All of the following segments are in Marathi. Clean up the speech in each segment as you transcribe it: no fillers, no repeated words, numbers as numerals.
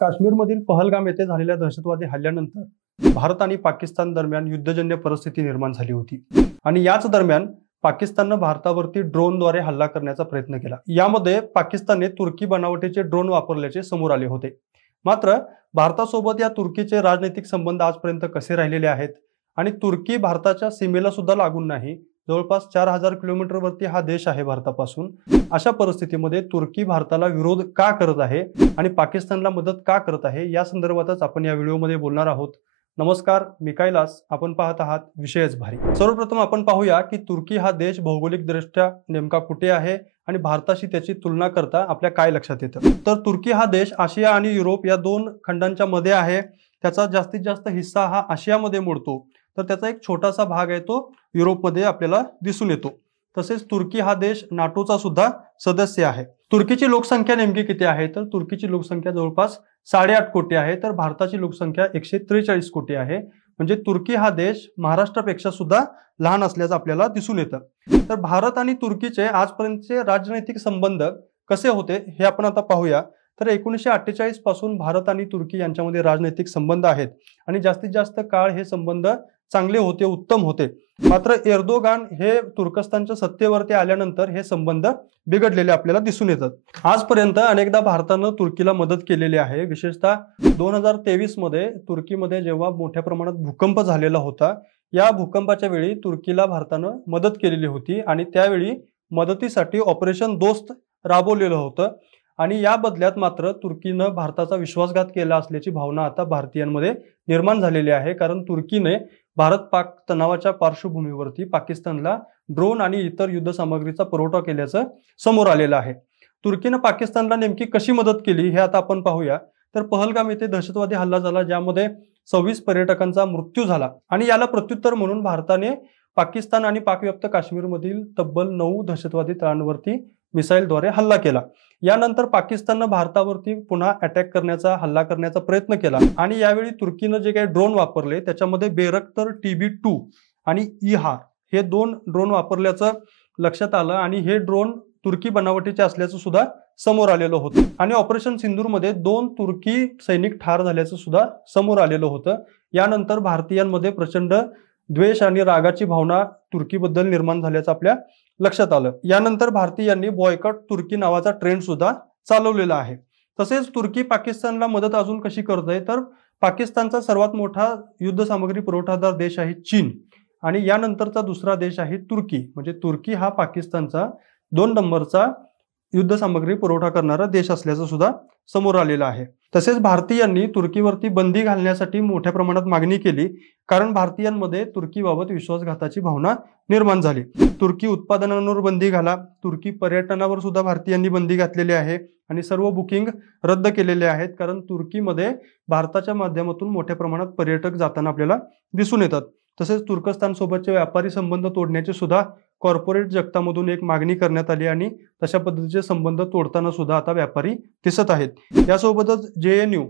काश्मीरमधील पहलगाम येथे झालेल्या दहशतवादी हल्ल्यानंतर भारत आणि पाकिस्तान दरम्यान युद्धजन्य परिस्थिती निर्माण झाली होती आणि याच दरम्यान पाकिस्तानने भारतावरती ड्रोनद्वारे हल्ला करण्याचा प्रयत्न केला। यामध्ये पाकिस्तानने तुर्की बनावटीचे ड्रोन वापरल्याचे समोर आले होते। मात्र भारतासोबत या तुर्कीचे राजनैतिक संबंध आजपर्यंत कसे राहिलेले आहेत आणि तुर्की भारताच्या सीमेला सुद्धा लागून नाही, जवळपास 4000 किलोमीटरवरती हा देश आहे भारतापासून। अशा परिस्थितीमध्ये तुर्की भारताला विरोध का करत आहे आणि पाकिस्तानला मदत का करत आहे या संदर्भातच आपण या व्हिडिओमध्ये बोलणार आहोत। नमस्कार, मी कैलास, आपण पाहत आहात विषयच भारी। सर्वप्रथम आपण पाहूया की तुर्की हा देश भौगोलिकदृष्ट्या नेमका कुठे आहे आणि भारताशी त्याची तुलना करता आपल्या काय लक्षात येतं। तर तुर्की हा देश आशिया आणि युरोप या दोन खंडांच्या मध्ये आहे। त्याचा जास्तीत जास्त हिस्सा हा आशियामध्ये मोडतो, तर त्याचा एक छोटासा भाग आहे तो युरोपमध्ये आपल्याला दिसून येतो। तसेच तुर्की हा देश नाटोचा सुद्धा सदस्य आहे। तुर्कीची लोकसंख्या नेमकी किती आहे, तर तुर्कीची लोकसंख्या जवळपास 8.5 कोटी आहे, तर भारताची लोकसंख्या 143 कोटी आहे। म्हणजे तुर्की हा देश महाराष्ट्रापेक्षा सुद्धा लहान असल्याचं आपल्याला दिसून येतं। तर भारत आणि तुर्कीचे आजपर्यंतचे राजनैतिक संबंध कसे होते हे आपण आता पाहूया। तर 1948 पासून भारत आणि तुर्की यांच्यामध्ये राजनैतिक संबंध आहेत आणि जास्तीत जास्त काळ हे संबंध चांगले होते, उत्तम होते। मात्र एर्दोगान हे तुर्कस्तानच्या सत्तेवरती आल्यानंतर हे संबंध बिघडलेले आपल्याला दिसून येतात। आजपर्यंत अनेकदा भारताने तुर्कीला मदत केलेली आहे। विशेषतः 2023 मध्ये तुर्कीमध्ये जेव्हा मोठ्या प्रमाणात भूकंप झालेला होता, या भूकंपाच्या वेळी तुर्कीला भारताने मदत केलेली होती आणि त्यावेळी मदतीसाठी ऑपरेशन दोस्त राबवलेलं होतं आणि या बदल्यात मात्र तुर्कीने भारताचा विश्वासघात केला असल्याची भावना आता भारतीयांमध्ये निर्माण झालेली आहे। कारण तुर्कीने भारत पाक तणावाच्या पार्श्वभूमीवरती पाकिस्तानला ड्रोन आणि इतर युद्ध सामग्रीचा पुरवठा केल्याचं समोर आलेलं आहे। तुर्कीने पाकिस्तानला नेमकी कशी मदत केली हे आता आपण पाहूया। तर पहलगाम येथे दहशतवादी हल्ला झाला, ज्यामध्ये 26 पर्यटकांचा मृत्यू झाला आणि याला प्रत्युत्तर म्हणून भारताने पाकिस्तान आणि पाकव्याप्त काश्मीरमधील तब्बल 9 दहशतवादी तळांवरती मिसाईलद्वारे हल्ला केला। यानंतर पाकिस्तानने भारतावरती पुन्हा अटॅक करण्याचा, हल्ला करण्याचा प्रयत्न केला आणि यावेळी तुर्कीने जे काही ड्रोन वापरले त्याच्यामध्ये बेरक्तर TB2 आणि ईहार हे 2 ड्रोन वापरल्याचं लक्षात आलं आणि हे ड्रोन तुर्की बनावटीचे असल्याचं सुद्धा समोर आलेलं होतं आणि ऑपरेशन सिंदूरमध्ये 2 तुर्की सैनिक ठार झाल्याचं सुद्धा समोर आलेलं होतं। यानंतर भारतीयांमध्ये प्रचंड द्वेष आणि रागाची भावना तुर्कीबद्दल निर्माण झाल्याचं आपल्या लक्षात आलं। यानंतर भारतीयांनी बॉयकॉट तुर्की नावाचा ट्रेंड सुद्धा चालवलेला आहे। तसेच तुर्की पाकिस्तानला मदत अजून कशी करते, तर पाकिस्तानचा सर्वात मोठा युद्ध सामग्री पुरवठादार देश आहे चीन आणि यानंतरचा दुसरा देश आहे तुर्की। म्हणजे तुर्की हा पाकिस्तानचा 2 नंबरचा युद्ध सामग्री पुरवठा करणारा देश असल्याचं सुद्धा समोर आलेलं आहे। तसेच भारतीयांनी तुर्कीवरती बंदी घालण्यासाठी मोठ्या प्रमाणात मागणी केली, कारण भारतीयांमध्ये तुर्कीबाबत विश्वासघाताची भावना निर्माण झाली। तुर्की उत्पादनांवर बंदी घाला, तुर्की पर्यटनावर सुद्धा भारतीयांनी बंदी घातलेली आहे आणि सर्व बुकिंग रद्द केलेले आहेत, कारण तुर्कीमध्ये भारताच्या माध्यमातून मोठ्या प्रमाणात पर्यटक जाताना आपल्याला दिसून येतात। तसेच तुर्कस्तान सोबतचे व्यापारी संबंध तोडण्याची सुद्धा कॉर्पोरेट जगतामधून एक मागणी करण्यात आली आणि तशा पद्धतीचे संबंध तोडताना सुद्धा आता व्यापारी दिसत आहेत। यासोबतच JNU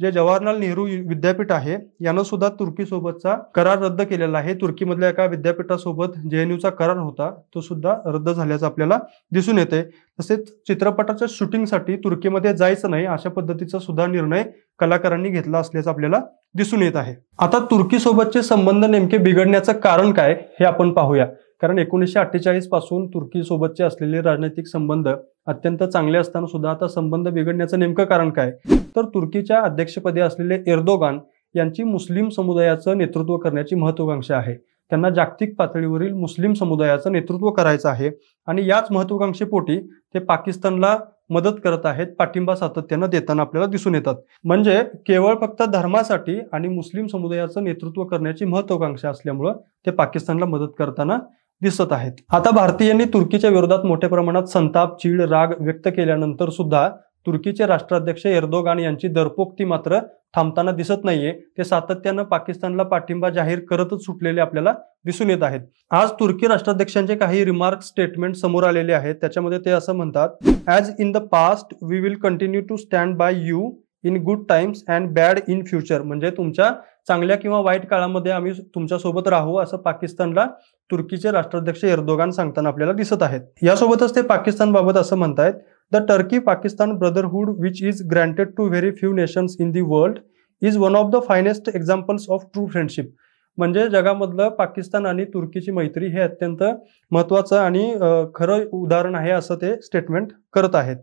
जे जवाहरलाल नेहरू विद्यापीठ आहे, यानं सुद्धा तुर्की सोबतचा करार रद्द केलेला आहे। तुर्कीमधल्या एका विद्यापीठासोबत JNUचा करार होता, तो सुद्धा रद्द झाल्याचं आपल्याला दिसून येते। तसेच चित्रपटाच्या शूटिंगसाठी तुर्कीमध्ये जायचं नाही अशा पद्धतीचा सुद्धा निर्णय कलाकारांनी घेतला असल्याचं आपल्याला दिसून येत आहे। आता तुर्की सोबतचे संबंध नेमके बिघडण्याचं कारण काय हे आपण पाहूया। कारण 1948 पासून तुर्की सोबतचे असलेले राजनैतिक संबंध अत्यंत चांगले असताना सुद्धा आता संबंध बिघडण्याचं नेमकं कारण काय, तर तुर्कीच्या अध्यक्षपदी असलेले एर्दोगान यांची मुस्लिम समुदायाचं नेतृत्व करण्याची महत्त्वाकांक्षा आहे। त्यांना जागतिक पातळीवरील मुस्लिम समुदायाचं नेतृत्व करायचं आहे आणि याच महत्त्वाकांक्षेपोटी ते पाकिस्तानला मदत करत आहेत, पाठिंबा सातत्यानं देताना आपल्याला दिसून येतात। म्हणजे केवळ फक्त धर्मासाठी आणि मुस्लिम समुदायाचं नेतृत्व करण्याची महत्त्वाकांक्षा असल्यामुळे ते पाकिस्तानला मदत करताना दिसत आहेत। आता भारतीयांनी तुर्कीच्या विरोधात मोठ्या प्रमाणात संताप, चीड, राग व्यक्त केल्यानंतर सुद्धा तुर्कीचे राष्ट्राध्यक्ष एर्दोगान यांची दरपोक्ती मात्र थांबताना दिसत नाहीये। ते सातत्यानं पाकिस्तानला पाठिंबा जाहीर करतच सुटलेले आपल्याला दिसून येत आहेत। आज तुर्की राष्ट्राध्यक्षांचे काही रिमार्क स्टेटमेंट समोर आलेले आहेत। त्याच्यामध्ये ते असं म्हणतात, as in the past we will continue to stand by you in good times and bad in future. म्हणजे तुमच्या चांगल्या किंवा वाईट काळामध्ये आम्ही तुमच्या सोबत राहू असं पाकिस्तानला तुर्कीचे राष्ट्राध्यक्ष एर्दोगान सांगताना आपल्याला दिसत आहेत। यासोबतच ते पाकिस्तानबाबत असं म्हणतायत, the Turkey Pakistan brotherhood which is granted to very few nations in the world is one of the finest examples of true friendship. म्हणजे जगामधलं पाकिस्तान आणि तुर्कीची मैत्री हे अत्यंत महत्त्वाचं आणि खरं उदाहरण आहे असं ते स्टेटमेंट करत आहेत.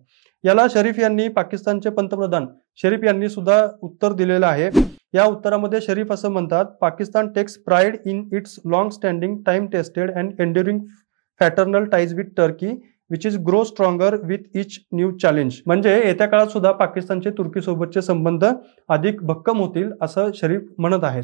याला शरीफ यांनी, पाकिस्तानचे पंतप्रधान शरीफ यांनी सुद्धा उत्तर दिलेलं आहे. या उत्तरामध्ये शरीफ असं म्हणतात, Pakistan takes pride in its long standing, time tested and enduring fraternal ties with Turkey which is grow stronger with each new challenge. म्हणजे येत्या काळात सुद्धा पाकिस्तानचे तुर्कीसोबतचे संबंध अधिक भक्कम होतील असं शरीफ म्हणत आहेत.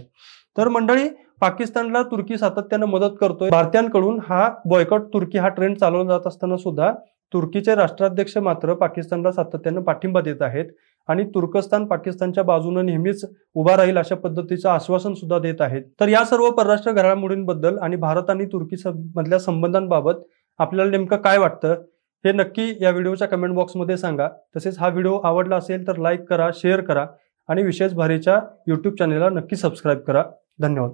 तर मंडळी, पाकिस्तानला तुर्की सातत्यानं मदत करतोय. भारतीयांकडून हा बॉयकॉट तुर्की हा ट्रेंड चालवला जात असताना सुद्धा तुर्कीचे राष्ट्राध्यक्ष मात्र पाकिस्तानला सातत्यानं पाठिंबा देत आहेत आणि तुर्कस्तान पाकिस्तानच्या बाजूने नेहमीच उभा राहील अशा पद्धतीचं आश्वासन सुद्धा देत आहेत. तर या सर्व परराष्ट्र घडामोडींबद्दल आणि भारत आणि तुर्की मधल्या संबंधांबाबत आपल्याला नेमकं काय वाटतं हे नक्की या व्हिडिओच्या कमेंट बॉक्समध्ये सांगा. तसेच हा व्हिडिओ आवडला असेल तर लाईक करा, शेअर करा आणि विशेष भारीच्या यूट्यूब चॅनेलला नक्की सबस्क्राईब करा. धन्यवाद.